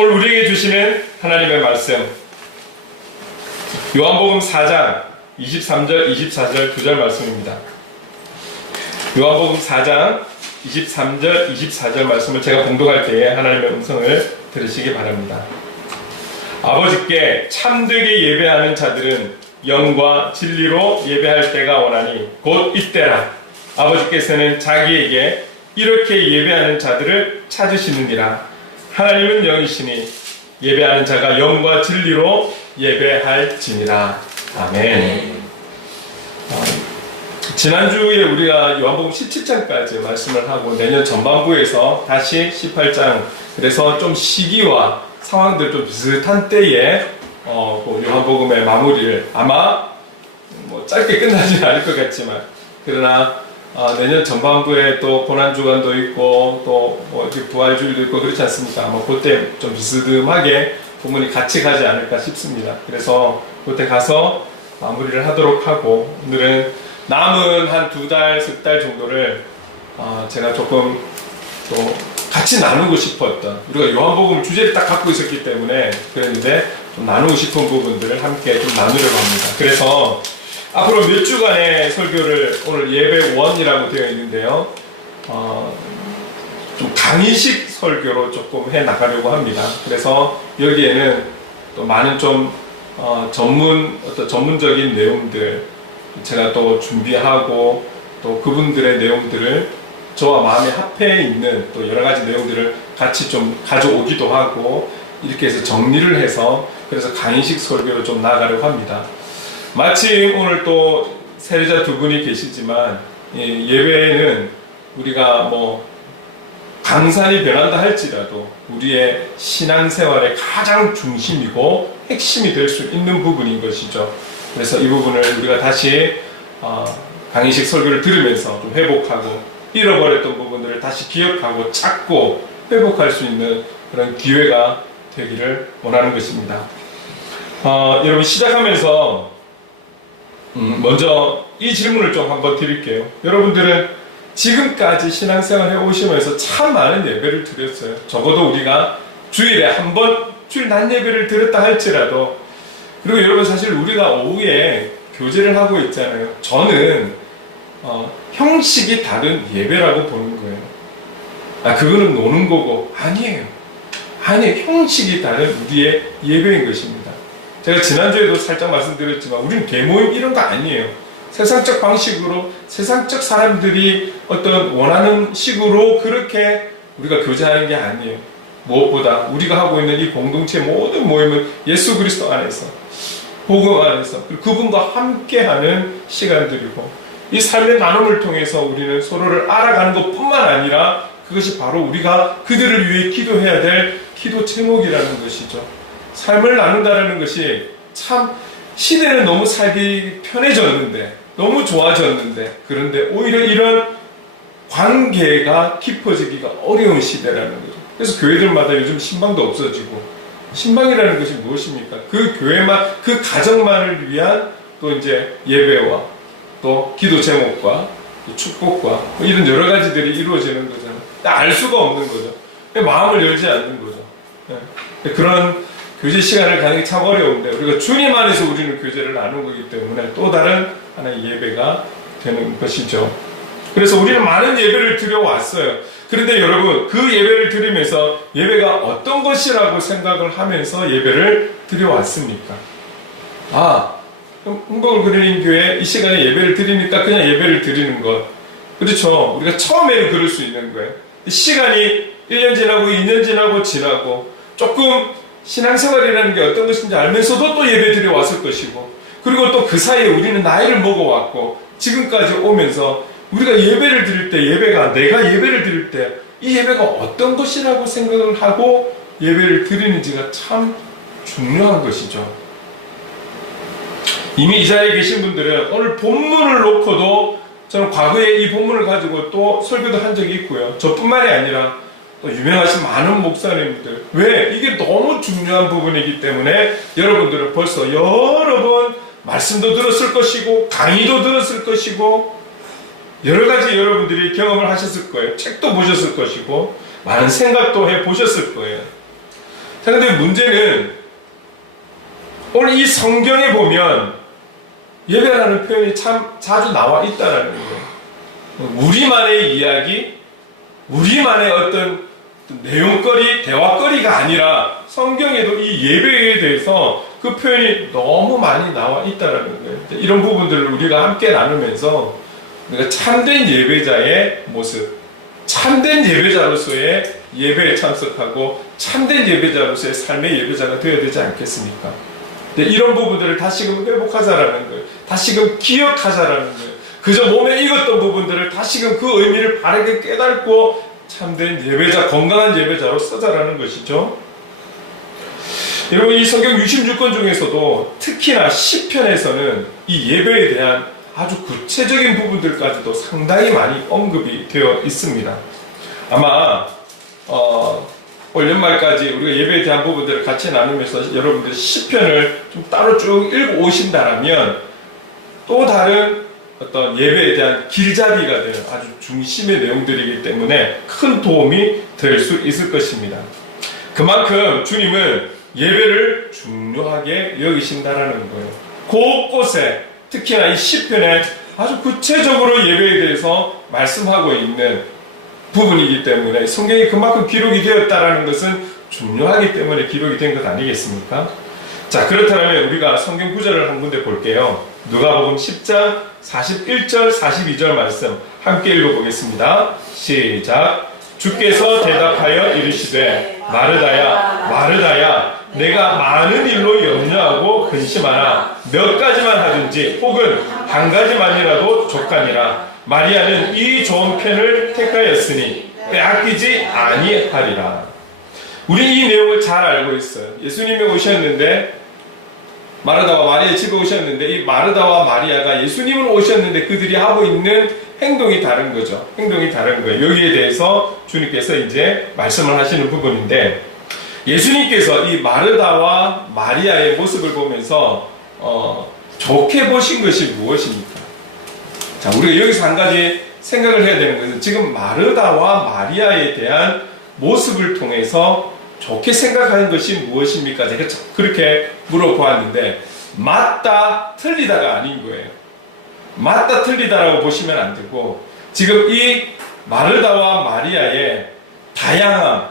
오늘 우리에게 주시는 하나님의 말씀, 요한복음 4장 23절, 24절 2절 말씀입니다. 요한복음 4장 23절, 24절 말씀을 제가 봉독할 때에 하나님의 음성을 들으시기 바랍니다. 아버지께 참되게 예배하는 자들은 영과 진리로 예배할 때가 오나니 곧 이때라. 아버지께서는 자기에게 이렇게 예배하는 자들을 찾으시느니라. 하나님은 영이시니 예배하는 자가 영과 진리로 예배할지니라. 아멘. 지난주에 우리가 요한복음 17장까지 말씀을 하고 내년 전반부에서 다시 18장, 그래서 좀 시기와 상황들 좀 비슷한 때에 요한복음의 마무리를 아마 짧게 끝나지는 않을 것 같지만, 그러나 내년 전반부에 또 고난주간도 있고 또 부활주일도 있고 그렇지 않습니까? 아마 그때 좀 비스듬하게 부분이 같이 가지 않을까 싶습니다. 그래서 그때 가서 마무리를 하도록 하고, 오늘은 남은 한 2달, 3달 정도를 제가 조금 또 같이 나누고 싶었던, 우리가 요한복음 주제를 딱 갖고 있었기 때문에 그랬는데 좀 나누고 싶은 부분들을 함께 좀 나누려고 합니다. 그래서 앞으로 몇 주간의 설교를 오늘 예배 1이라고 되어 있는데요, 좀 강의식 설교로 조금 해 나가려고 합니다. 그래서 여기에는 또 많은 좀 전문적인 내용들 제가 또 준비하고, 또 그분들의 내용들을 저와 마음에 합해 있는 또 여러 가지 내용들을 같이 좀 가져오기도 하고, 이렇게 해서 정리를 해서 그래서 강의식 설교로 좀 나아가려고 합니다. 마침 오늘 또 세례자 2분이 계시지만, 예배에는 우리가 강산이 변한다 할지라도 우리의 신앙생활의 가장 중심이고 핵심이 될 수 있는 부분인 것이죠. 그래서 이 부분을 우리가 다시 강의식 설교를 들으면서 좀 회복하고, 잃어버렸던 부분들을 다시 기억하고 찾고 회복할 수 있는 그런 기회가 되기를 원하는 것입니다. 여러분, 시작하면서 먼저 이 질문을 좀 한번 드릴게요. 여러분들은 지금까지 신앙생활 해오시면서 참 많은 예배를 드렸어요. 적어도 우리가 주일에 한 번 주일 낮 예배를 드렸다 할지라도, 그리고 여러분 사실 우리가 오후에 교제를 하고 있잖아요. 저는 형식이 다른 예배라고 보는 거예요. 그거는 노는 거고, 아니에요. 형식이 다른 우리의 예배인 것입니다. 제가 지난주에도 살짝 말씀드렸지만 우리는 계모임 이런 거 아니에요. 세상적 방식으로 세상적 사람들이 어떤 원하는 식으로 그렇게 우리가 교제하는 게 아니에요. 무엇보다 우리가 하고 있는 이 공동체 모든 모임은 예수 그리스도 안에서, 복음 안에서, 그분과 함께하는 시간들이고, 이 삶의 나눔을 통해서 우리는 서로를 알아가는 것뿐만 아니라 그것이 바로 우리가 그들을 위해 기도해야 될 기도 제목이라는 것이죠. 삶을 나눈다는 것이 참, 시대는 너무 살기 편해졌는데, 너무 좋아졌는데, 그런데 오히려 이런 관계가 깊어지기가 어려운 시대라는 거죠. 그래서 교회들마다 요즘 신방도 없어지고, 신방이라는 것이 무엇입니까? 그 교회만, 그 가정만을 위한 또 이제 예배와 또 기도 제목과 또 축복과 이런 여러 가지들이 이루어지는 거잖아요. 알 수가 없는 거죠. 마음을 열지 않는 거죠. 그런 교제 시간을 가는 게 참 어려운데, 우리가 주님 안에서 우리는 교제를 나누는 거기 때문에 또 다른 하나의 예배가 되는 것이죠. 그래서 우리는 많은 예배를 드려왔어요. 그런데 여러분, 그 예배를 드리면서 예배가 어떤 것이라고 생각을 하면서 예배를 드려왔습니까? 흥복을 그리는 교회 이 시간에 예배를 드리니까 그냥 예배를 드리는 것. 그렇죠. 우리가 처음에는 그럴 수 있는 거예요. 시간이 1년 지나고 2년 지나고 조금 신앙생활이라는 게 어떤 것인지 알면서도 또 예배 드려 왔을 것이고, 그리고 또 그 사이에 우리는 나이를 먹어왔고 지금까지 오면서 우리가 예배를 드릴 때, 내가 예배를 드릴 때 이 예배가 어떤 것이라고 생각을 하고 예배를 드리는지가 참 중요한 것이죠. 이미 이 자리에 계신 분들은 오늘 본문을 놓고도, 저는 과거에 이 본문을 가지고 또 설교도 한 적이 있고요. 저뿐만이 아니라 또 유명하신 많은 목사님들, 왜? 이게 너무 중요한 부분이기 때문에 여러분들은 벌써 여러 번 말씀도 들었을 것이고 강의도 들었을 것이고 여러 가지 여러분들이 경험을 하셨을 거예요. 책도 보셨을 것이고 많은 생각도 해보셨을 거예요. 자, 근데 문제는 오늘 이 성경에 보면 예배라는 표현이 참 자주 나와 있다라는 거예요. 우리만의 이야기, 우리만의 어떤 내용거리, 대화거리가 아니라 성경에도 이 예배에 대해서 그 표현이 너무 많이 나와 있다라는 거예요. 이런 부분들을 우리가 함께 나누면서 우리가 참된 예배자의 모습, 참된 예배자로서의 예배에 참석하고 참된 예배자로서의 삶의 예배자가 되어야 되지 않겠습니까? 이런 부분들을 다시금 회복하자라는 거예요. 다시금 기억하자라는 거예요. 그저 몸에 익었던 부분들을 다시금 그 의미를 바르게 깨닫고 참된 예배자, 건강한 예배자로 쓰자라는 것이죠. 여러분, 이 성경 66권 중에서도 특히나 시편에서는 이 예배에 대한 아주 구체적인 부분들까지도 상당히 많이 언급이 되어 있습니다. 아마 올 연말까지 우리가 예배에 대한 부분들을 같이 나누면서 여러분들이 시편을 좀 따로 쭉 읽어 오신다라면 또 다른 어떤 예배에 대한 길잡이가 되는 아주 중심의 내용들이기 때문에 큰 도움이 될 수 있을 것입니다. 그만큼 주님은 예배를 중요하게 여기신다라는 거예요. 곳곳에 특히나 이 시편에 아주 구체적으로 예배에 대해서 말씀하고 있는 부분이기 때문에 성경이 그만큼 기록이 되었다라는 것은 중요하기 때문에 기록이 된 것 아니겠습니까? 자, 그렇다면 우리가 성경 구절을 한 군데 볼게요. 누가복음 10장 41절 42절 말씀 함께 읽어보겠습니다. 시작. 주께서 대답하여 이르시되 마르다야 마르다야 내가 많은 일로 염려하고 근심하나 몇 가지만 하든지 혹은 한 가지만이라도 족하니라. 마리아는 이 좋은 편을 택하였으니 빼앗기지 아니하리라. 우리 이 내용을 잘 알고 있어요. 예수님이 오셨는데 마르다와 마리아 집에 오셨는데 이 마르다와 마리아가 예수님은 오셨는데 그들이 하고 있는 행동이 다른 거죠. 행동이 다른 거예요. 여기에 대해서 주님께서 이제 말씀을 하시는 부분인데 예수님께서 이 마르다와 마리아의 모습을 보면서 좋게 보신 것이 무엇입니까? 자, 우리가 여기서 한 가지 생각을 해야 되는 것은 지금 마르다와 마리아에 대한 모습을 통해서 좋게 생각하는 것이 무엇입니까? 제가 그렇게 물어보았는데 맞다 틀리다가 아닌 거예요. 맞다 틀리다라고 보시면 안 되고 지금 이 마르다와 마리아의 다양함,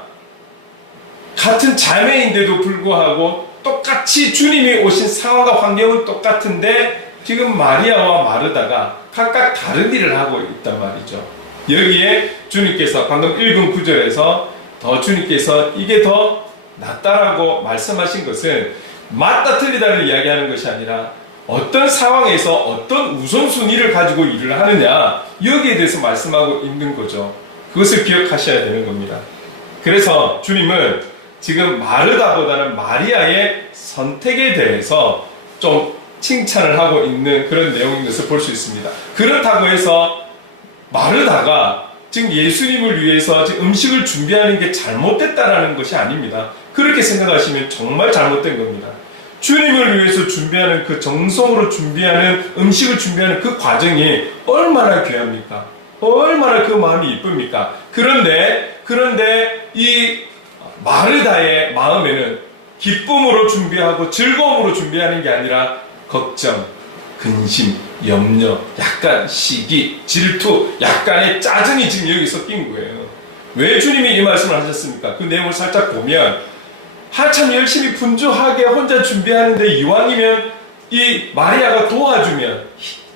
같은 자매인데도 불구하고 똑같이 주님이 오신 상황과 환경은 똑같은데 지금 마리아와 마르다가 각각 다른 일을 하고 있단 말이죠. 여기에 주님께서 방금 읽은 구절에서 더 주님께서 이게 더 낫다라고 말씀하신 것은 맞다 틀리다를 이야기하는 것이 아니라 어떤 상황에서 어떤 우선순위를 가지고 일을 하느냐 여기에 대해서 말씀하고 있는 거죠. 그것을 기억하셔야 되는 겁니다. 그래서 주님은 지금 마르다보다는 마리아의 선택에 대해서 좀 칭찬을 하고 있는 그런 내용인 것을 볼 수 있습니다. 그렇다고 해서 마르다가 지금 예수님을 위해서 지금 음식을 준비하는 게 잘못됐다라는 것이 아닙니다. 그렇게 생각하시면 정말 잘못된 겁니다. 주님을 위해서 준비하는 그 정성으로 준비하는 음식을 준비하는 그 과정이 얼마나 귀합니까? 얼마나 그 마음이 이쁩니까? 그런데 이 마르다의 마음에는 기쁨으로 준비하고 즐거움으로 준비하는 게 아니라 걱정, 근심, 염려, 약간 시기, 질투, 약간의 짜증이 지금 여기 섞인 거예요. 왜 주님이 이 말씀을 하셨습니까? 그 내용을 살짝 보면 한참 열심히 분주하게 혼자 준비하는데 이왕이면 이 마리아가 도와주면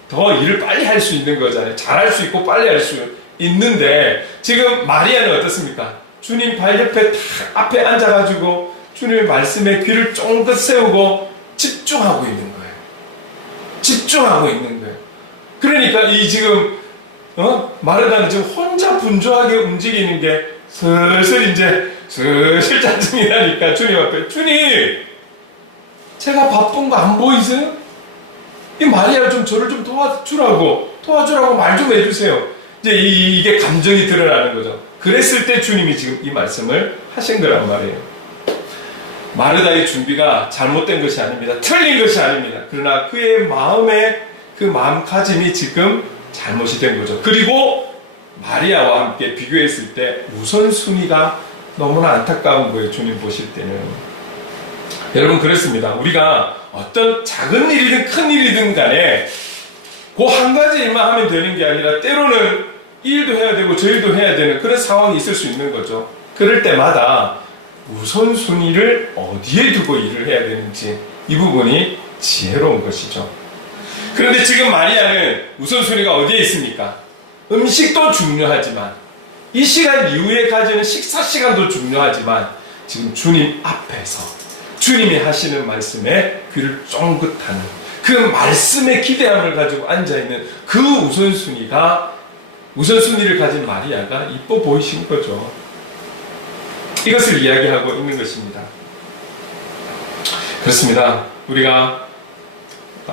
더 일을 빨리 할 수 있는 거잖아요. 잘할 수 있고 빨리 할 수 있는데 지금 마리아는 어떻습니까? 주님 발 옆에 딱 앞에 앉아가지고 주님의 말씀에 귀를 쫑긋 세우고 집중하고 있는 거예요. 집중하고 있는 거예요. 그러니까 이 지금 마르다는 지금 혼자 분주하게 움직이는 게 슬슬 짜증이 나니까 주님 앞에 주님 제가 바쁜 거 안 보이세요? 이 마리아 좀 저를 좀 도와주라고 말 좀 해주세요. 이제 이게 감정이 드러나는 거죠. 그랬을 때 주님이 지금 이 말씀을 하신 거란 말이에요. 마르다의 준비가 잘못된 것이 아닙니다. 틀린 것이 아닙니다. 그러나 그의 마음의 그 마음가짐이 지금 잘못이 된 거죠. 그리고 마리아와 함께 비교했을 때 우선순위가 너무나 안타까운 거예요. 주님 보실 때는. 여러분 그렇습니다. 우리가 어떤 작은 일이든 큰 일이든 간에 그 한 가지 일만 하면 되는 게 아니라 때로는 이 일도 해야 되고 저 일도 해야 되는 그런 상황이 있을 수 있는 거죠. 그럴 때마다 우선순위를 어디에 두고 일을 해야 되는지 이 부분이 지혜로운 것이죠. 그런데 지금 마리아는 우선순위가 어디에 있습니까? 음식도 중요하지만 이 시간 이후에 가지는 식사 시간도 중요하지만 지금 주님 앞에서 주님이 하시는 말씀에 귀를 쫑긋하는 그 말씀의 기대함을 가지고 앉아있는 그 우선순위를 가진 마리아가 이뻐 보이신 거죠. 이것을 이야기하고 있는 것입니다. 그렇습니다. 우리가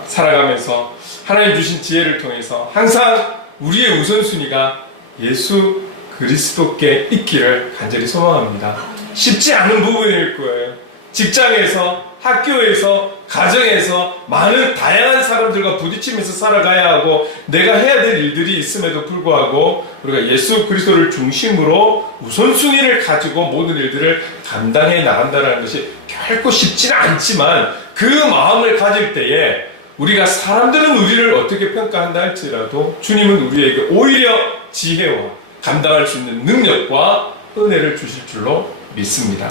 살아가면서 하나님 주신 지혜를 통해서 항상 우리의 우선순위가 예수 그리스도께 있기를 간절히 소망합니다. 쉽지 않은 부분일 거예요. 직장에서, 학교에서, 가정에서 많은 다양한 사람들과 부딪히면서 살아가야 하고 내가 해야 될 일들이 있음에도 불구하고 우리가 예수 그리스도를 중심으로 우선순위를 가지고 모든 일들을 감당해 나간다는 것이 결코 쉽지는 않지만 그 마음을 가질 때에 우리가 사람들은 우리를 어떻게 평가한다 할지라도 주님은 우리에게 오히려 지혜와 감당할 수 있는 능력과 은혜를 주실 줄로 믿습니다.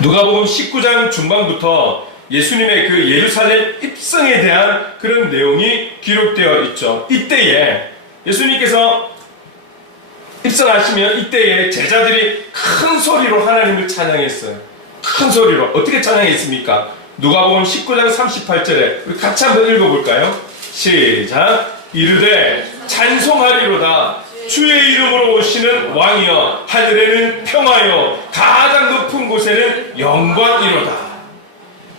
누가복음 19장 중반부터 예수님의 그 예루살렘 입성에 대한 그런 내용이 기록되어 있죠. 이때에 예수님께서 입성하시면 이때에 제자들이 큰 소리로 하나님을 찬양했어요. 큰 소리로. 어떻게 찬양했습니까? 누가복음 19장 38절에 우리 같이 한번 읽어볼까요? 시작. 이르되 찬송하리로다. 주의 이름으로 오시는 왕이여, 하늘에는 평화여, 가장 높은 곳에는 영광이로다.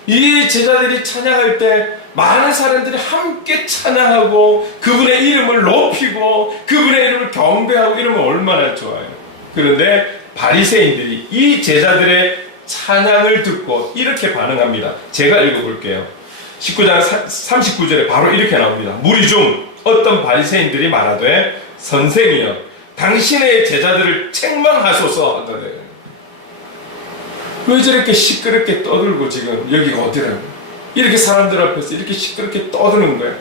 이 제자들이 찬양할 때 많은 사람들이 함께 찬양하고 그분의 이름을 높이고 그분의 이름을 경배하고 이러면 얼마나 좋아요. 그런데 바리새인들이 이 제자들의 찬양을 듣고 이렇게 반응합니다. 제가 읽어볼게요. 19장 39절에 바로 이렇게 나옵니다. 무리 중 어떤 바리새인들이 말하되 선생이여, 당신의 제자들을 책망하소서 하더래. 왜 저렇게 시끄럽게 떠들고 지금 여기가 어디라고 이렇게 사람들 앞에서 이렇게 시끄럽게 떠드는 거예요.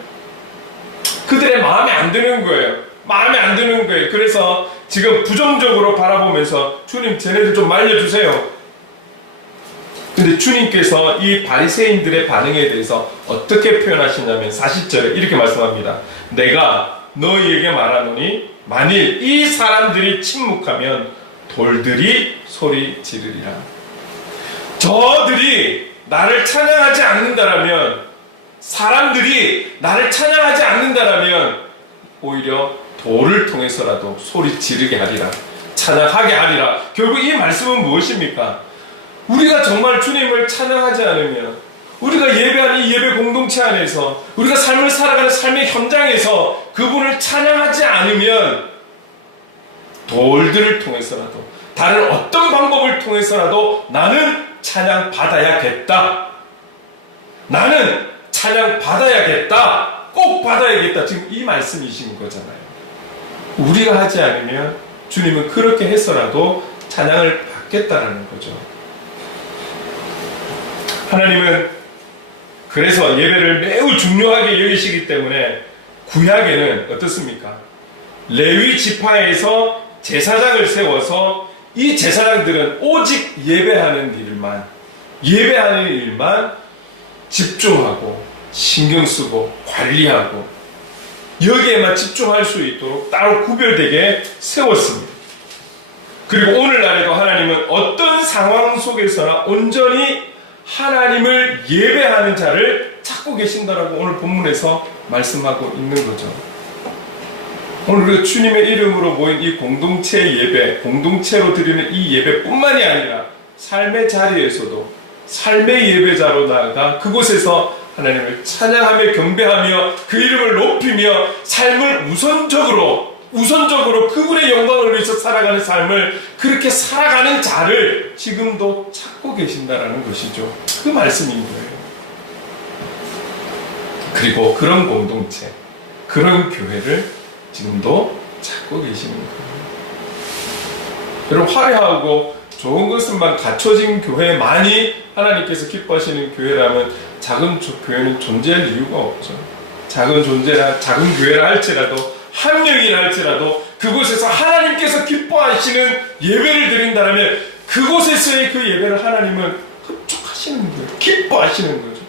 그들의 마음에 안 드는 거예요. 마음에 안 드는 거예요. 그래서 지금 부정적으로 바라보면서 주님 쟤네들 좀 말려주세요. 근데 주님께서 이 바리새인들의 반응에 대해서 어떻게 표현하시냐면 40절에 이렇게 말씀합니다. 내가 너희에게 말하노니 만일 이 사람들이 침묵하면 돌들이 소리 지르리라. 저들이 나를 찬양하지 않는다라면, 사람들이 나를 찬양하지 않는다라면 오히려 돌을 통해서라도 소리 지르게 하리라, 찬양하게 하리라. 결국 이 말씀은 무엇입니까? 우리가 정말 주님을 찬양하지 않으면, 우리가 예배하는 이 예배 공동체 안에서, 우리가 삶을 살아가는 삶의 현장에서 그분을 찬양하지 않으면 돌들을 통해서라도, 다른 어떤 방법을 통해서라도 나는 찬양 받아야겠다, 나는 찬양 받아야겠다, 꼭 받아야겠다, 지금 이 말씀이신 거잖아요. 우리가 하지 않으면 주님은 그렇게 해서라도 찬양을 받겠다라는 거죠. 하나님은 그래서 예배를 매우 중요하게 여기시기 때문에 구약에는 어떻습니까? 레위 지파에서 제사장을 세워서 이 제사장들은 오직 예배하는 일만 집중하고 신경 쓰고 관리하고 여기에만 집중할 수 있도록 따로 구별되게 세웠습니다. 그리고 오늘날에도 하나님은 어떤 상황 속에서나 온전히 하나님을 예배하는 자를 찾고 계신다라고 오늘 본문에서 말씀하고 있는 거죠. 오늘 우리가 주님의 이름으로 모인 이 공동체 예배, 공동체로 드리는 이 예배뿐만이 아니라 삶의 자리에서도 삶의 예배자로 나아가 그곳에서 하나님을 찬양하며 경배하며 그 이름을 높이며 삶을 우선적으로 그분의 영광을 위해서 살아가는 삶을, 그렇게 살아가는 자를 지금도 찾고 계신다라는 것이죠. 그 말씀인 거예요. 그리고 그런 공동체, 그런 교회를 지금도 찾고 계시는 거예요. 여러분, 화려하고 좋은 것들만 갖춰진 교회 많이 하나님께서 기뻐하시는 교회라면 작은 교회는 존재할 이유가 없죠. 작은 교회라 할지라도, 한 명이라 할지라도 그곳에서 하나님께서 기뻐하시는 예배를 드린다면 그곳에서의 그 예배를 하나님은 흡족하시는 거예요. 기뻐하시는 거죠.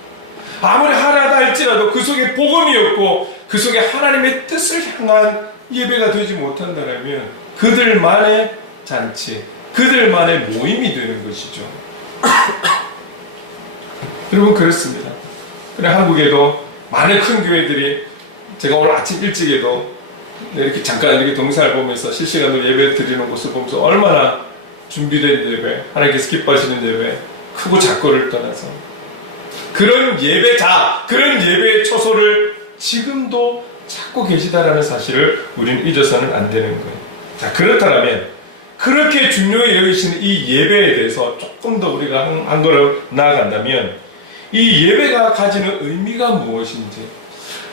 아무리 하나다 할지라도 그 속에 복음이 없고 그 속에 하나님의 뜻을 향한 예배가 되지 못한다면 그들만의 잔치, 그들만의 모임이 되는 것이죠. 여러분, 그렇습니다. 그래, 한국에도 많은 큰 교회들이, 제가 오늘 아침 일찍에도 이렇게 잠깐 이렇게 동영상을 보면서 실시간으로 예배 드리는 모습을 보면서 얼마나 준비된 예배, 하나님께서 기뻐하시는 예배, 크고 작고를 떠나서 그런 예배자, 그런 예배의 초소를 지금도 찾고 계시다라는 사실을 우리는 잊어서는 안 되는 거예요. 자, 그렇다면 그렇게 중요히 여기시는 이 예배에 대해서 조금 더 우리가 한 걸음 나아간다면 이 예배가 가지는 의미가 무엇인지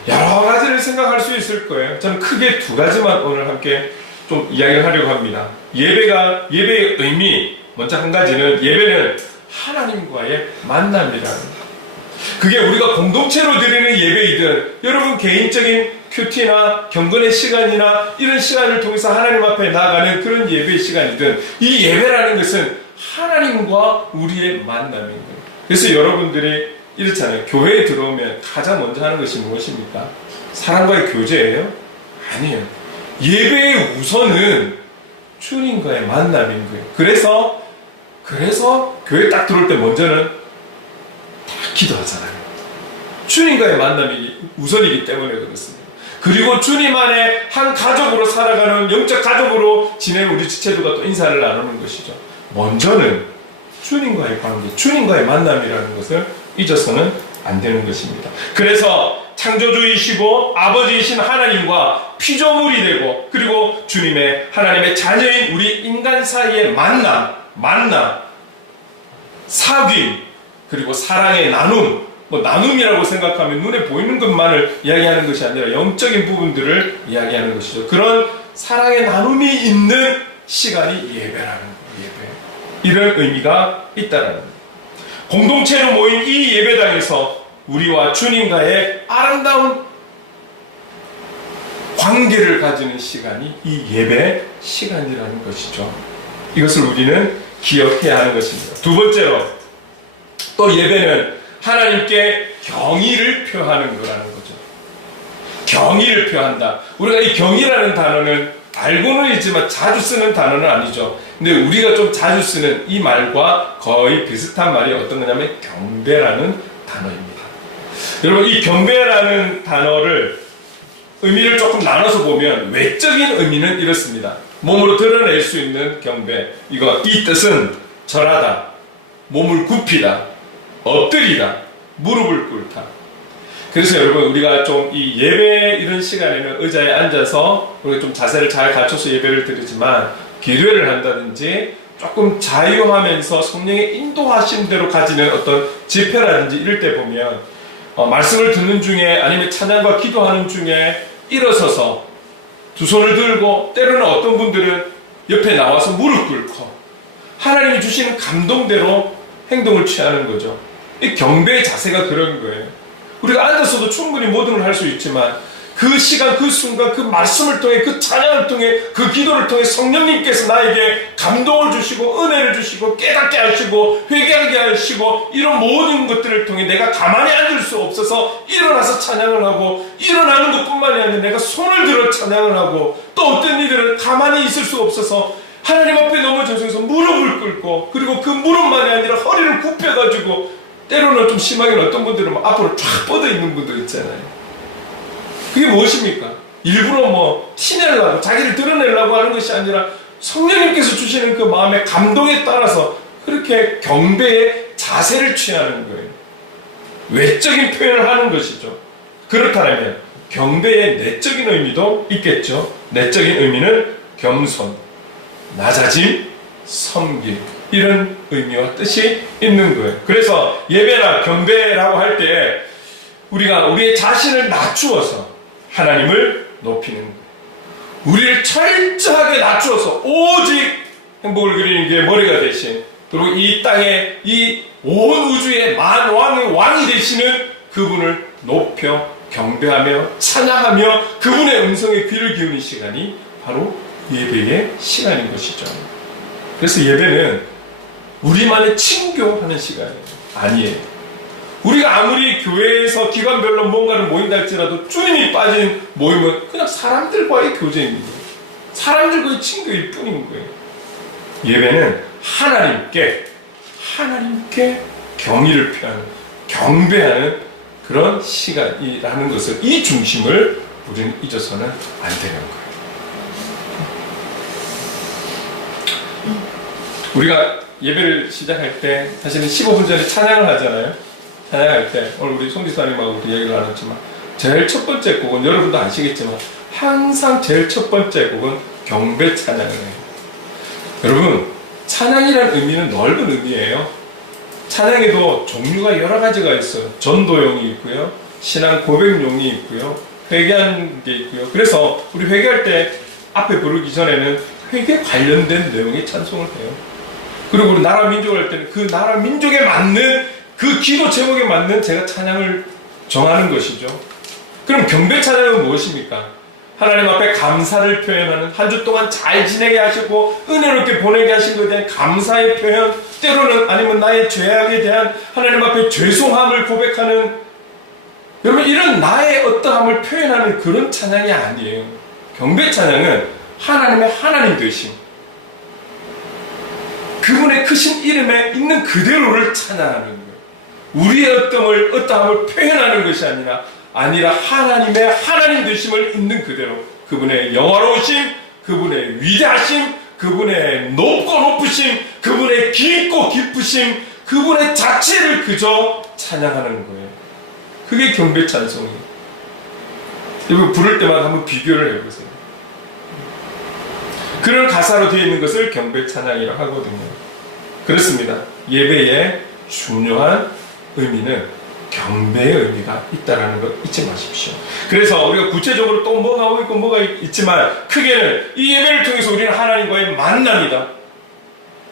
여러 가지를 생각할 수 있을 거예요. 저는 크게 두 가지만 오늘 함께 좀 이야기를 하려고 합니다. 예배의 의미, 먼저 한 가지는 예배는 하나님과의 만남이라는 거예요. 그게 우리가 공동체로 드리는 예배이든 여러분 개인적인 큐티나 경건의 시간이나 이런 시간을 통해서 하나님 앞에 나아가는 그런 예배의 시간이든 이 예배라는 것은 하나님과 우리의 만남인 거예요. 그래서 여러분들이 이렇잖아요. 교회에 들어오면 가장 먼저 하는 것이 무엇입니까? 사람과의 교제예요? 아니에요. 예배의 우선은 주님과의 만남인 거예요. 그래서 교회 딱 들어올 때 먼저는 다 기도하잖아요. 주님과의 만남이 우선이기 때문에 그렇습니다. 그리고 주님 안에 한 가족으로 살아가는 영적 가족으로 지내는 우리 지체들과 또 인사를 나누는 것이죠. 먼저는 주님과의 관계, 주님과의 만남이라는 것을 잊어서는 안 되는 것입니다. 그래서 창조주이시고 아버지이신 하나님과 피조물이 되고 그리고 주님의 하나님의 자녀인 우리 인간 사이의 만남, 사귐, 그리고 사랑의 나눔, 나눔이라고 생각하면 눈에 보이는 것만을 이야기하는 것이 아니라 영적인 부분들을 이야기하는 것이죠. 그런 사랑의 나눔이 있는 시간이 예배라는 거예요. 예배. 이런 의미가 있다라는 거예요. 공동체로 모인 이 예배당에서 우리와 주님과의 아름다운 관계를 가지는 시간이 이 예배 시간이라는 것이죠. 이것을 우리는 기억해야 하는 것입니다. 두 번째로 또 예배는 하나님께 경의를 표하는 거라는 거죠. 경의를 표한다. 우리가 이 경의라는 단어는 알고는 있지만 자주 쓰는 단어는 아니죠. 근데 우리가 좀 자주 쓰는 이 말과 거의 비슷한 말이 어떤 거냐면 경배라는 단어입니다. 여러분, 이 경배라는 단어를 의미를 조금 나눠서 보면 외적인 의미는 이렇습니다. 몸으로 드러낼 수 있는 경배. 이 뜻은 절하다, 몸을 굽히다, 엎드리다, 무릎을 꿇다. 그래서 여러분, 우리가 좀 이 예배 이런 시간에는 의자에 앉아서 우리가 좀 자세를 잘 갖춰서 예배를 드리지만 기도회를 한다든지 조금 자유하면서 성령의 인도하신 대로 가지는 어떤 집회라든지 이럴 때 보면 말씀을 듣는 중에 아니면 찬양과 기도하는 중에 일어서서 두 손을 들고 때로는 어떤 분들은 옆에 나와서 무릎 꿇고 하나님이 주시는 감동대로 행동을 취하는 거죠. 이 경배의 자세가 그런 거예요. 우리가 앉아서도 충분히 모든 걸 할 수 있지만 그 시간, 그 순간, 그 말씀을 통해, 그 찬양을 통해, 그 기도를 통해 성령님께서 나에게 감동을 주시고 은혜를 주시고 깨닫게 하시고 회개하게 하시고 이런 모든 것들을 통해 내가 가만히 앉을 수 없어서 일어나서 찬양을 하고 일어나는 것뿐만이 아니라 내가 손을 들어 찬양을 하고 또 어떤 이들은 가만히 있을 수 없어서 하나님 앞에 넘어져서 무릎을 꿇고 그리고 그 무릎만이 아니라 허리를 굽혀가지고 때로는 좀 심하게는 어떤 분들은 앞으로 쫙 뻗어 있는 분들 있잖아요. 그게 무엇입니까? 일부러 티내려고 자기를 드러내려고 하는 것이 아니라 성령님께서 주시는 그 마음의 감동에 따라서 그렇게 경배의 자세를 취하는 거예요. 외적인 표현을 하는 것이죠. 그렇다면 경배의 내적인 의미도 있겠죠. 내적인 의미는 겸손, 낮아짐, 섬김 이런 의미와 뜻이 있는 거예요. 그래서 예배나 경배라고 할 때 우리가 우리의 자신을 낮추어서 하나님을 높이는 거예요. 우리를 철저하게 낮추어서 오직 행복을 그리는 게 머리가 되신 그리고 이 땅에 이 온 우주의 만왕의 왕이 되시는 그분을 높여 경배하며 찬양하며 그분의 음성에 귀를 기울이는 시간이 바로 예배의 시간인 것이죠. 그래서 예배는 우리만의 친교하는 시간이에요. 아니에요. 우리가 아무리 교회에서 기관별로 뭔가를 모인다 할지라도 주님이 빠진 모임은 그냥 사람들과의 교제인 거예요. 사람들과의 친교일 뿐인 거예요. 예배는 하나님께 경의를 표하는, 경배하는 그런 시간이라는 것을, 이 중심을 우리는 잊어서는 안 되는 거예요. 우리가 예배를 시작할 때 사실은 15분 전에 찬양을 하잖아요. 찬양할 때 오늘 우리 송지사님하고 이야기를 나눴지만 제일 첫 번째 곡은 여러분도 아시겠지만 항상 제일 첫 번째 곡은 경배 찬양을 해요. 여러분, 찬양이라는 의미는 넓은 의미예요. 찬양에도 종류가 여러 가지가 있어요. 전도용이 있고요, 신앙 고백용이 있고요, 회개하는 게 있고요. 그래서 우리 회개할 때 앞에 부르기 전에는 회개 관련된 내용의 찬송을 해요. 그리고 우리 나라 민족 할 때는 그 나라 민족에 맞는, 그 기도 제목에 맞는 제가 찬양을 정하는 것이죠. 그럼 경배 찬양은 무엇입니까? 하나님 앞에 감사를 표현하는, 한 주 동안 잘 지내게 하시고 은혜롭게 보내게 하신 것에 대한 감사의 표현, 때로는 아니면 나의 죄악에 대한 하나님 앞에 죄송함을 고백하는, 여러분, 이런 나의 어떠함을 표현하는 그런 찬양이 아니에요. 경배 찬양은 하나님의 하나님 되심, 그분의 크신 이름에 있는 그대로를 찬양하는 거예요. 우리의 어떠함을 표현하는 것이 아니라 하나님의 하나님 되심을 있는 그대로, 그분의 영화로우심, 그분의 위대하심, 그분의 높고 높으심, 그분의 깊고 깊으심, 그분의 자체를 그저 찬양하는 거예요. 그게 경배 찬송이에요. 이거 부를 때마다 한번 비교를 해보세요. 그런 가사로 되어 있는 것을 경배 찬양이라고 하거든요. 그렇습니다. 예배의 중요한 의미는 경배의 의미가 있다는 것 잊지 마십시오. 그래서 우리가 구체적으로 또 뭐가 있고 뭐가 있지만 크게는 이 예배를 통해서 우리는 하나님과의 만남이다.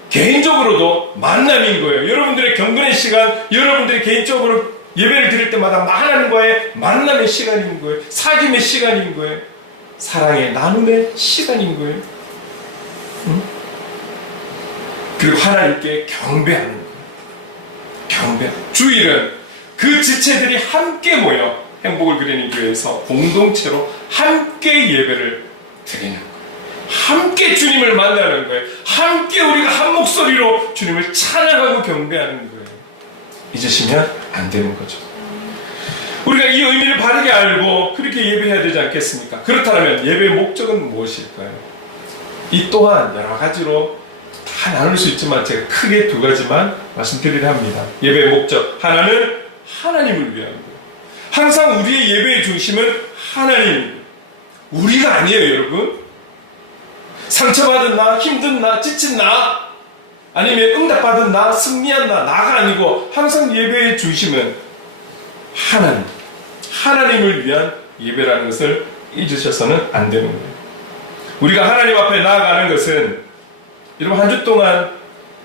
개인적으로도 만남인 거예요. 여러분들의 경건의 시간, 여러분들이 개인적으로 예배를 드릴 때마다 하나님과의 만남의 시간인 거예요. 사귐의 시간인 거예요. 사랑의 나눔의 시간인 거예요. 응? 그리고 하나님께 경배하는 거예요. 주일은 그 지체들이 함께 모여 행복을 그리는 교회에서 공동체로 함께 예배를 드리는 거예요. 함께 주님을 만나는 거예요. 함께 우리가 한 목소리로 주님을 찬양하고 경배하는 거예요. 잊으시면 안 되는 거죠. 우리가 이 의미를 바르게 알고 그렇게 예배해야 되지 않겠습니까? 그렇다면 예배의 목적은 무엇일까요? 이 또한 여러 가지로 다 나눌 수 있지만 제가 크게 두 가지만 말씀드리려 합니다. 예배의 목적, 하나는 하나님을 위한 거예요. 항상 우리의 예배의 중심은 하나님, 우리가 아니에요. 여러분, 상처받은 나, 힘든 나, 지친 나, 아니면 응답받은 나, 승리한 나가 아니고 항상 예배의 중심은 하나님을 위한 예배라는 것을 잊으셔서는 안 되는 거예요. 우리가 하나님 앞에 나아가는 것은, 여러분, 한 주 동안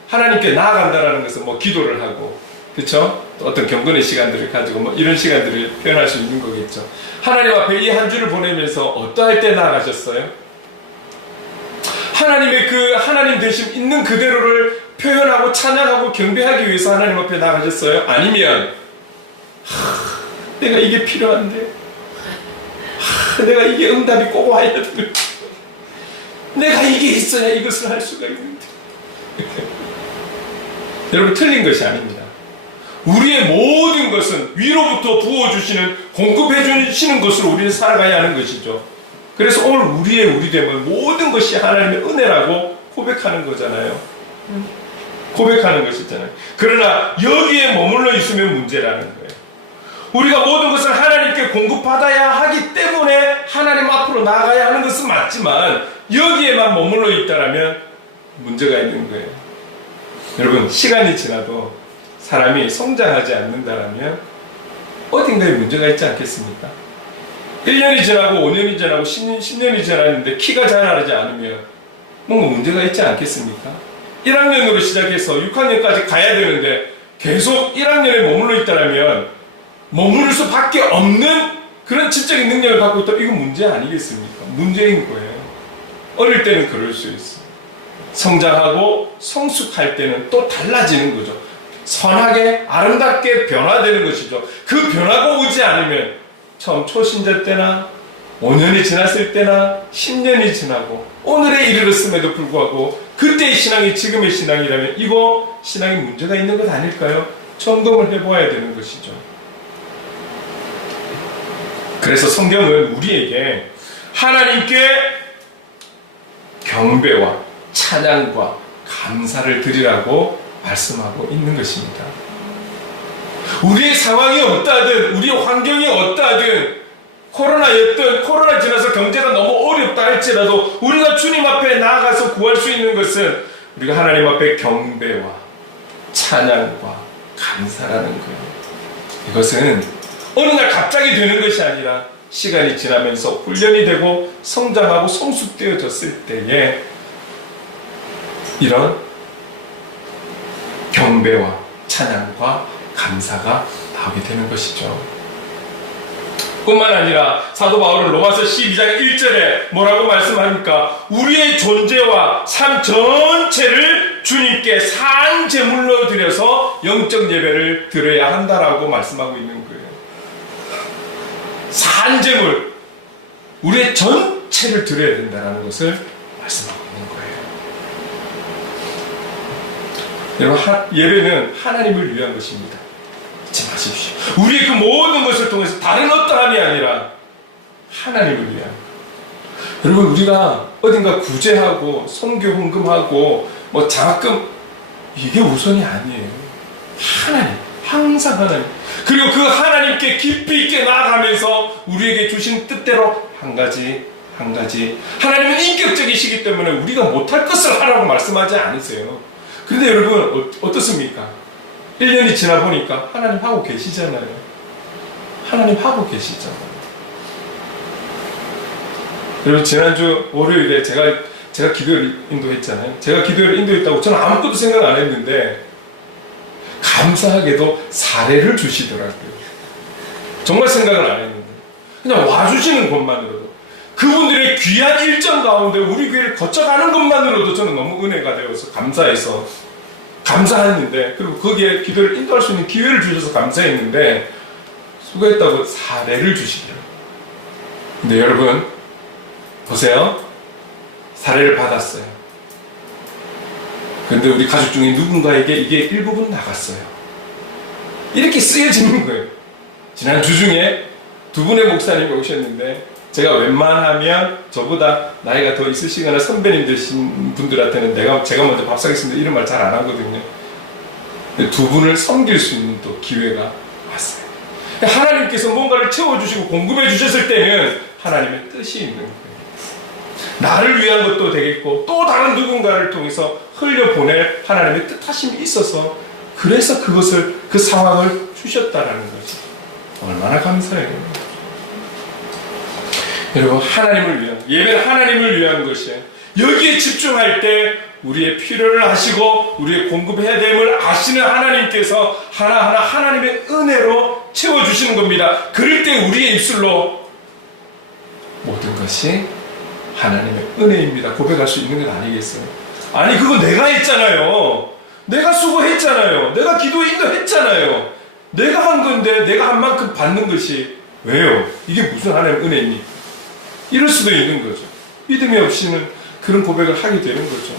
하나님께 나아간다는 것은 뭐 기도를 하고, 그렇죠? 또 어떤 경건의 시간들을 가지고 뭐 이런 시간들을 표현할 수 있는 거겠죠. 하나님 앞에 이 한 주를 보내면서 어떠할 때 나아가셨어요? 하나님의 그 하나님 되심 있는 그대로를 표현하고 찬양하고 경배하기 위해서 하나님 앞에 나아가셨어요? 아니면 내가 이게 필요한데, 내가 이게 응답이 꼭 와야 돼, 내가 이게 있어야 이것을 할 수가 있는데 여러분, 틀린 것이 아닙니다. 우리의 모든 것은 위로부터 부어주시는, 공급해주시는 것으로 우리는 살아가야 하는 것이죠. 그래서 오늘 우리됨을 모든 것이 하나님의 은혜라고 고백하는 거잖아요. 고백하는 것이잖아요. 그러나 여기에 머물러 있으면 문제라는 거예요. 우리가 모든 것을 하나님께 공급받아야 하기 때문에 하나님 앞으로 나가야 하는 것은 맞지만 여기에만 머물러 있다라면 문제가 있는 거예요. 여러분, 시간이 지나도 사람이 성장하지 않는다라면 어딘가에 문제가 있지 않겠습니까? 1년이 지나고 5년이 지나고 10년이 지났는데 키가 자라지 않으면 뭔가 문제가 있지 않겠습니까? 1학년으로 시작해서 6학년까지 가야 되는데 계속 1학년에 머물러 있다면 머무를 수밖에 없는 그런 지적인 능력을 갖고 있다. 이건 문제 아니겠습니까? 문제인 거예요. 어릴 때는 그럴 수 있어요. 성장하고 성숙할 때는 또 달라지는 거죠. 선하게 아름답게 변화되는 것이죠. 그 변화가 오지 않으면 처음 초신자 때나 5년이 지났을 때나 10년이 지나고 오늘에 이르렀음에도 불구하고 그때의 신앙이 지금의 신앙이라면 이거 신앙에 문제가 있는 것 아닐까요? 점검을 해보아야 되는 것이죠. 그래서 성경은 우리에게 하나님께 경배와 찬양과 감사를 드리라고 말씀하고 있는 것입니다. 우리의 상황이 어떠하든 우리의 환경이 어떠하든 코로나였든 코로나 지나서 경제가 너무 어렵다 할지라도 우리가 주님 앞에 나아가서 구할 수 있는 것은 우리가 하나님 앞에 경배와 찬양과 감사라는 거예요. 이것은 어느 날 갑자기 되는 것이 아니라 시간이 지나면서 훈련이 되고 성장하고 성숙되어졌을 때에 이런 경배와 찬양과 감사가 나오게 되는 것이죠. 뿐만 아니라 사도 바울은 로마서 12장 1절에 뭐라고 말씀합니까? 우리의 존재와 삶 전체를 주님께 산 제물로 드려서 영적 예배를 드려야 한다라고 말씀하고 있는 거예요. 산 제물, 우리의 전체를 드려야 된다는 것을 말씀하고 있는 거예요. 여러분, 예배는 하나님을 위한 것입니다. 잊지 마십시오. 우리의 그 모든 것을 통해서 다른 어떠함이 아니라 하나님을 위한. 여러분, 우리가 어딘가 구제하고 선교 헌금하고 뭐 장학금 이게 우선이 아니에요. 하나님, 항상 하나님. 그리고 그 하나님께 깊이 있게 나아가면서 우리에게 주신 뜻대로 한 가지 하나님은 인격적이시기 때문에 우리가 못할 것을 하라고 말씀하지 않으세요. 그런데 여러분 어떻습니까? 1년이 지나 보니까 하나님 하고 계시잖아요. 하나님 하고 계시잖아요. 여러분, 지난주 월요일에 제가 기도를 인도했잖아요. 제가 기도를 인도했다고 저는 아무것도 생각 안 했는데 감사하게도 사례를 주시더라고요. 정말 생각을 안 했는데 그냥 와주시는 것만으로도 그분들의 귀한 일정 가운데 우리 교회를 거쳐가는 것만으로도 저는 너무 은혜가 되어서 감사했는데 그리고 거기에 기도를 인도할 수 있는 기회를 주셔서 감사했는데 수고했다고 사례를 주시더라고요. 근데 여러분 보세요. 사례를 받았어요. 근데 우리 가족 중에 누군가에게 이게 일부분 나갔어요. 이렇게 쓰여지는 거예요. 지난 주 중에 두 분의 목사님이 오셨는데 제가 웬만하면 저보다 나이가 더 있으시거나 선배님 되신 분들한테는 제가 먼저 밥 사겠습니다 이런 말 잘 안 하거든요. 근데 두 분을 섬길 수 있는 또 기회가 왔어요. 하나님께서 뭔가를 채워주시고 공급해 주셨을 때는 하나님의 뜻이 있는 거예요. 나를 위한 것도 되겠고 또 다른 누군가를 통해서 흘려보낼 하나님의 뜻하심이 있어서 그래서 그 상황을 주셨다라는 거죠. 얼마나 감사해요. 여러분, 하나님을 위한, 예배는 하나님을 위한 것이에요. 여기에 집중할 때 우리의 필요를 아시고 우리의 공급해야 됨을 아시는 하나님께서 하나하나 하나님의 은혜로 채워주시는 겁니다. 그럴 때 우리의 입술로 모든 것이 하나님의 은혜입니다 고백할 수 있는 것 아니겠어요? 아니, 그거 내가 했잖아요. 내가 수고했잖아요. 내가 기도 인도했잖아요. 내가 한 건데 내가 한 만큼 받는 것이 왜요? 이게 무슨 하나님의 은혜입니까? 이럴 수도 있는 거죠. 믿음이 없이는 그런 고백을 하게 되는 거죠.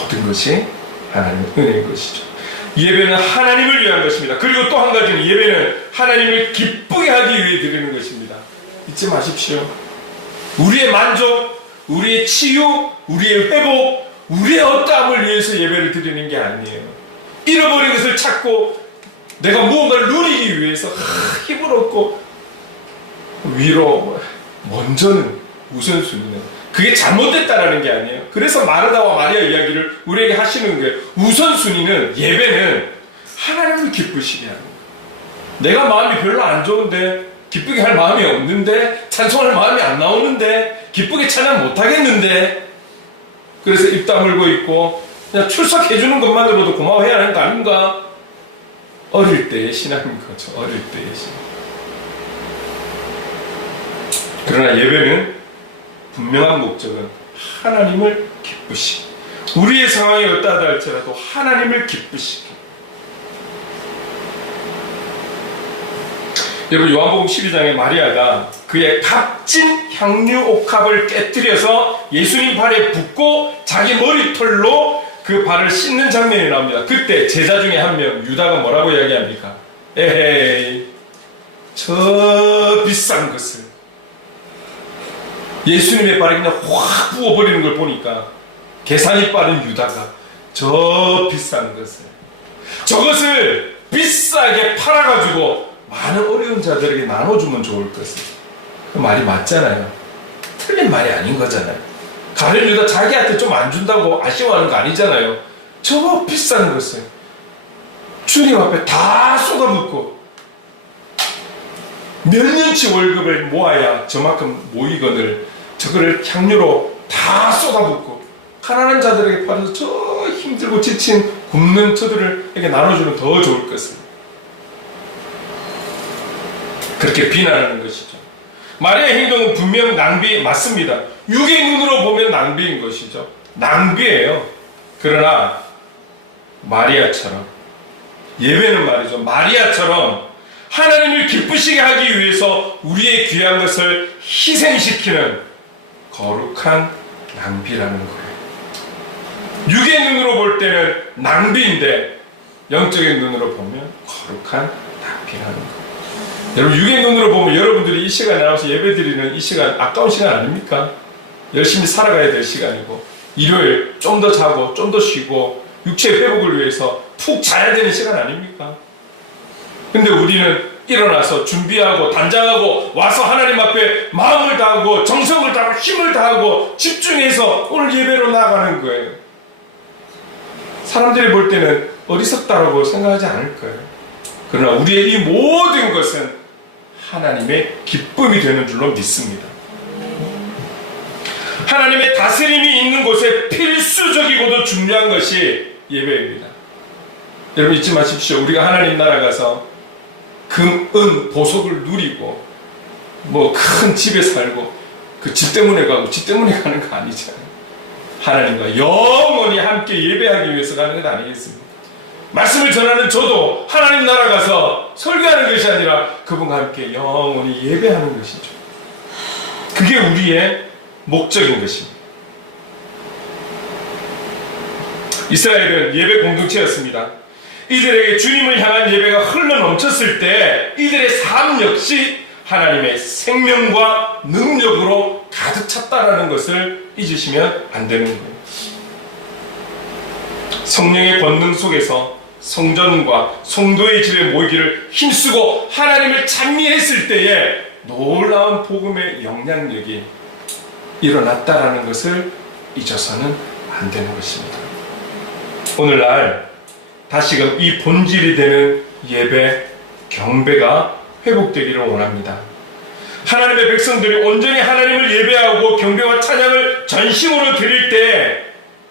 모든 것이 하나님의 은혜인 것이죠. 예배는 하나님을 위한 것입니다. 그리고 또 한 가지는 예배는 하나님을 기쁘게 하기 위해 드리는 것입니다. 잊지 마십시오. 우리의 만족, 우리의 치유, 우리의 회복, 우리의 어떠함을 위해서 예배를 드리는 게 아니에요. 잃어버린 것을 찾고 내가 무언가를 누리기 위해서 힘을 얻고 위로 먼저는 우선순위는 그게 잘못됐다라는 게 아니에요. 그래서 마르다와 마리아 이야기를 우리에게 하시는 거예요. 우선순위는 예배는 하나님을 기쁘시게 하는 거예요. 내가 마음이 별로 안 좋은데 기쁘게 할 마음이 없는데 찬송할 마음이 안 나오는데 기쁘게 찬양 못하겠는데 그래서 입 다물고 있고 그냥 출석해주는 것만으로도 고마워해야 하는 거 아닌가? 어릴 때의 신앙인 거죠. 어릴 때의 신앙. 그러나 예배는 분명한 목적은 하나님을 기쁘시기, 우리의 상황이 어떠하다 할지라도 하나님을 기쁘시기. 여러분, 요한복음 12장에 마리아가 그의 값진 향유 옥합을 깨뜨려서 예수님 발에 붓고 자기 머리털로 그 발을 씻는 장면이 나옵니다. 그때 제자 중에 한 명 유다가 뭐라고 이야기합니까? 에헤이, 저 비싼 것을 예수님의 발에 그냥 확 부어버리는 걸 보니까 계산이 빠른 유다가 저 비싼 것을, 저것을 비싸게 팔아가지고 많은 어려운 자들에게 나눠주면 좋을 것을. 그 말이 맞잖아요. 틀린 말이 아닌 거잖아요. 가룟 유다 자기한테 좀 안 준다고 아쉬워하는 거 아니잖아요. 저 비싼 것을 주님 앞에 다 쏟아붓고 몇 년치 월급을 모아야 저만큼 모이거늘 저거를 향유로 다 쏟아붓고 가난한 자들에게 팔아서 저 힘들고 지친 굶는 저들에게 나눠주면 더 좋을 것을. 그렇게 비난하는 것이죠. 마리아의 행동은 분명 낭비 맞습니다. 육의 눈으로 보면 낭비인 것이죠. 낭비예요. 그러나 마리아처럼, 예배는 말이죠, 마리아처럼 하나님을 기쁘시게 하기 위해서 우리의 귀한 것을 희생시키는 거룩한 낭비라는 거예요. 육의 눈으로 볼 때는 낭비인데 영적인 눈으로 보면 거룩한 낭비라는 거예요. 여러분, 육의 눈으로 보면 여러분들이 이 시간에 나와서 예배드리는 이 시간 아까운 시간 아닙니까? 열심히 살아가야 될 시간이고, 일요일 좀 더 자고 좀 더 쉬고 육체 회복을 위해서 푹 자야 되는 시간 아닙니까? 근데 우리는 일어나서 준비하고 단장하고 와서 하나님 앞에 마음을 다하고 정성을 다하고 힘을 다하고 집중해서 오늘 예배로 나아가는 거예요. 사람들이 볼 때는 어리석다라고 생각하지 않을 거예요. 그러나 우리의 이 모든 것은 하나님의 기쁨이 되는 줄로 믿습니다. 하나님의 다스림이 있는 곳에 필수적이고도 중요한 것이 예배입니다. 여러분, 잊지 마십시오. 우리가 하나님 나라 가서 금, 은, 보석을 누리고 뭐 큰 집에 살고 그 집 때문에 가고 집 때문에 가는 거 아니잖아요. 하나님과 영원히 함께 예배하기 위해서 가는 것 아니겠습니까? 말씀을 전하는 저도 하나님 나라 가서 설교하는 것이 아니라 그분과 함께 영원히 예배하는 것이죠. 그게 우리의 목적인 것입니다. 이스라엘은 예배 공동체였습니다. 이들에게 주님을 향한 예배가 흘러넘쳤을 때 이들의 삶 역시 하나님의 생명과 능력으로 가득 찼다라는 것을 잊으시면 안 되는 거예요. 성령의 권능 속에서 성전과 성도의 집에 모이기를 힘쓰고 하나님을 찬미했을 때에 놀라운 복음의 영향력이 일어났다라는 것을 잊어서는 안 되는 것입니다. 오늘날 다시금 이 본질이 되는 예배, 경배가 회복되기를 원합니다. 하나님의 백성들이 온전히 하나님을 예배하고 경배와 찬양을 전심으로 드릴 때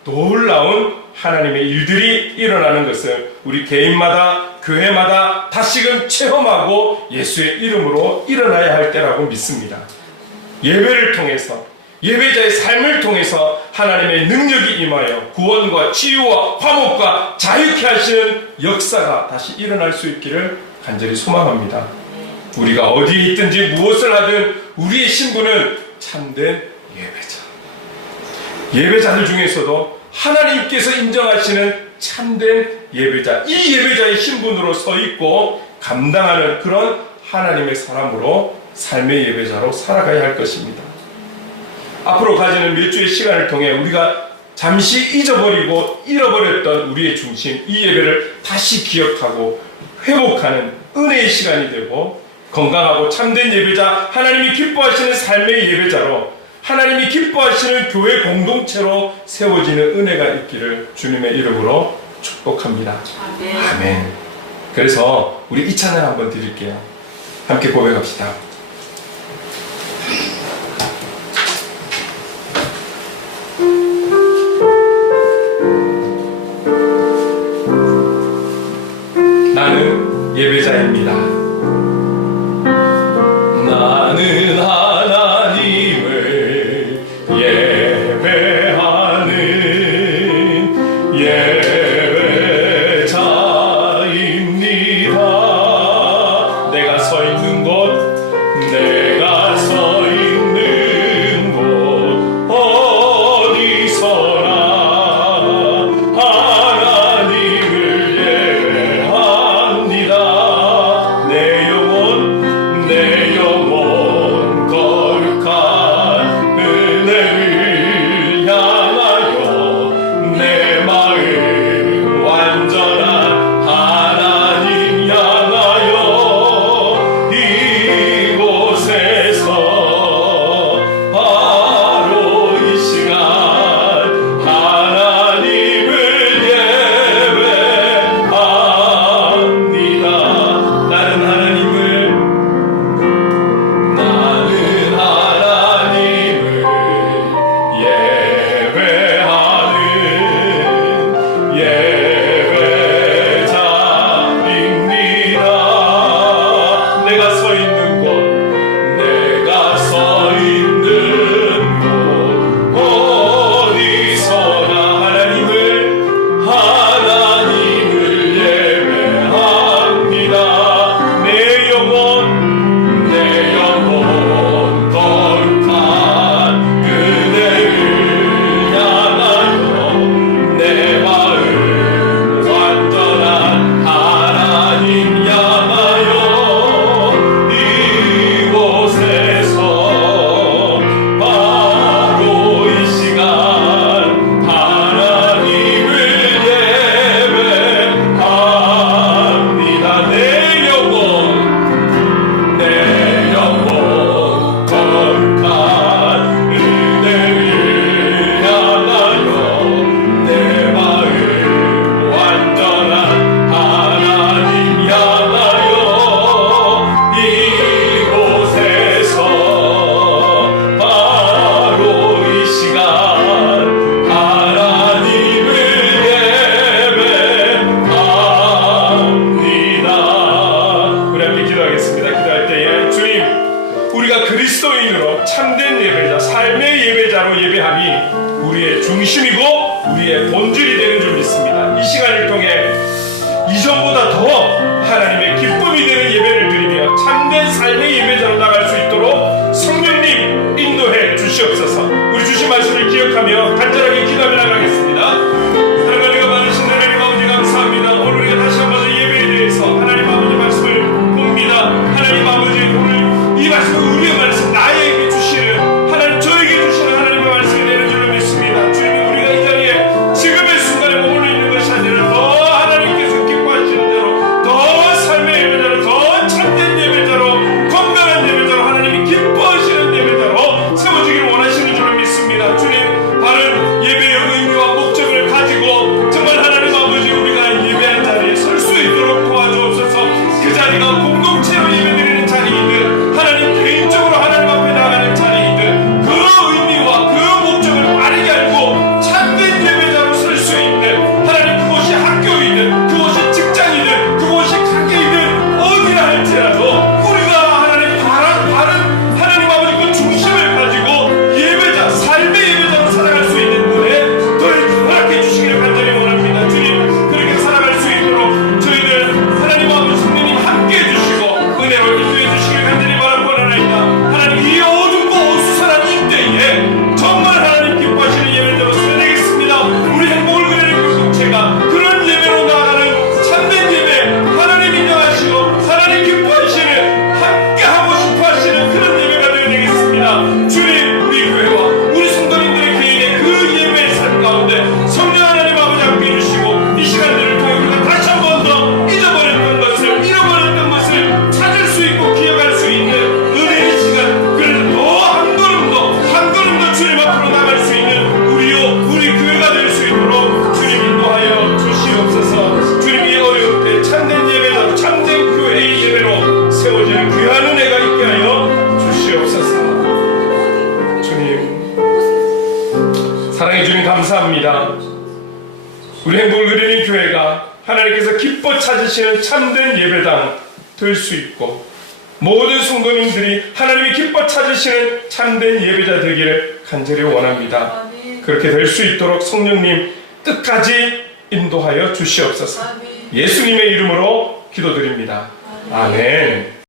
놀라운 하나님의 일들이 일어나는 것을 우리 개인마다, 교회마다 다시금 체험하고 예수의 이름으로 일어나야 할 때라고 믿습니다. 예배를 통해서, 예배자의 삶을 통해서 하나님의 능력이 임하여 구원과 치유와 화목과 자유케 하시는 역사가 다시 일어날 수 있기를 간절히 소망합니다. 우리가 어디에 있든지 무엇을 하든 우리의 신분은 참된 예배자. 예배자들 중에서도 하나님께서 인정하시는 참된 예배자, 이 예배자의 신분으로 서 있고 감당하는 그런 하나님의 사람으로 삶의 예배자로 살아가야 할 것입니다. 앞으로 가지는 몇 주의 시간을 통해 우리가 잠시 잊어버리고 잃어버렸던 우리의 중심, 이 예배를 다시 기억하고 회복하는 은혜의 시간이 되고 건강하고 참된 예배자, 하나님이 기뻐하시는 삶의 예배자로 하나님이 기뻐하시는 교회 공동체로 세워지는 은혜가 있기를 주님의 이름으로 축복합니다. 아멘. 아멘. 그래서 우리 이 찬양 한번 드릴게요. 함께 고백합시다. 예배함이 우리의 중심이고 우리의 본질이 되는 줄 믿습니다. 이 시간을 통해 이전보다 더 하나님의 기쁨이 되는 예배를 드리며 참된 삶의 예배자로 나갈 수 있도록 성령님 인도해 주시옵소서. 우리 주신 말씀을 기억하며 간절하게 기도하며 나가겠습니다. 하나님 은혜가 많으신 하나님 아버지 감사합니다. 오늘 우리가 다시 한번 예배에 대해서 하나님 아버지 말씀을 봅니다. 하나님 아버지 오늘 이 말씀은 우리의 말씀 나에게 주시는 하나님 저에게 주시는 하나님의 말씀이 되는 줄로 믿습니다. 주님 우리가 이 자리에 지금의 순간에 머물러 있는 것이 아니라 더 하나님께서 기뻐하시는 대로 더 삶의 예배자로 더 참된 예배자로 건강한 예배자로 하나님이 기뻐하시는 예배자로 세워지기를 원하시는 줄로 믿습니다. 주님 바른 예배의 의미와 목적을 가지고 정말 하나님 아버지 우리가 예배한 자리에 설 수 있도록 도와주옵소서. 그 자리가 공동체로 예배드리는 자리이든 하나님 개인적으로 하나님 앞에 나가는 자리이든 그 의미와 그 목적을 빠르게 알고 참된 예배자로 설 수 있는 하나님 그곳이 학교이든 그곳이 직장이든 그곳이 가게이든 어디라 할지라도 우리가 하나님 바른 하나님 아버지 그 중심을 가지고 예배자 삶의 예배자로 살아갈 수 있는 은혜 더해 허락해 주시기를 간절히 원합니다. 주님 그렇게 살아갈 수 있도록 저희들 하나님 아버지 성령님 함께 해주시고 은혜로 인도해 주시기를 간절히 바라보나이다. 하나님 이 어둡고 어수선한 이때에 정말 하나님 기뻐하시는 예배자로 살아내겠습니다. 우리 행복을 그리는 공동체가 그런 예배로 나아가는 참된 예배 하나님 인정하시고 하나님 기뻐하시는 함께하고 싶어하시는 그런 예배가 되겠습니다. 주님 우리 교회와 우리 성도님들의 개인의 그 예배의 삶 가운데 성령 하나님 아버지 함께 해주시고 이 시간들을 통해 우리가 다시 한 번 더 잊어버렸던 것을 잃어버렸던 것을 찾을 수 있고 기억할 수 있는 은혜의 시간 그래서 더 한 걸음 더 주님 앞으로 나갈 수 있는 우리 교회가 될 수 있도록 주님 인도하여 주시옵소서. 주님이 어려울 때 참된 예배로 참된 교회의 예배로 세워지는 귀한 은혜가 있게 하여 주시옵소서. 주님 사랑해 주님 감사합니다. 우리 행복을 그리는 교회가 하나님께서 기뻐 찾으시는 참된 예배당 될 수 있고 모든 성도님들이 하나님이 기뻐 찾으시는 참된 예배자 되기를 간절히 원합니다. 그렇게 될 수 있도록 성령님 끝까지 인도하여 주시옵소서. 예수님의 이름으로 기도드립니다. 아멘.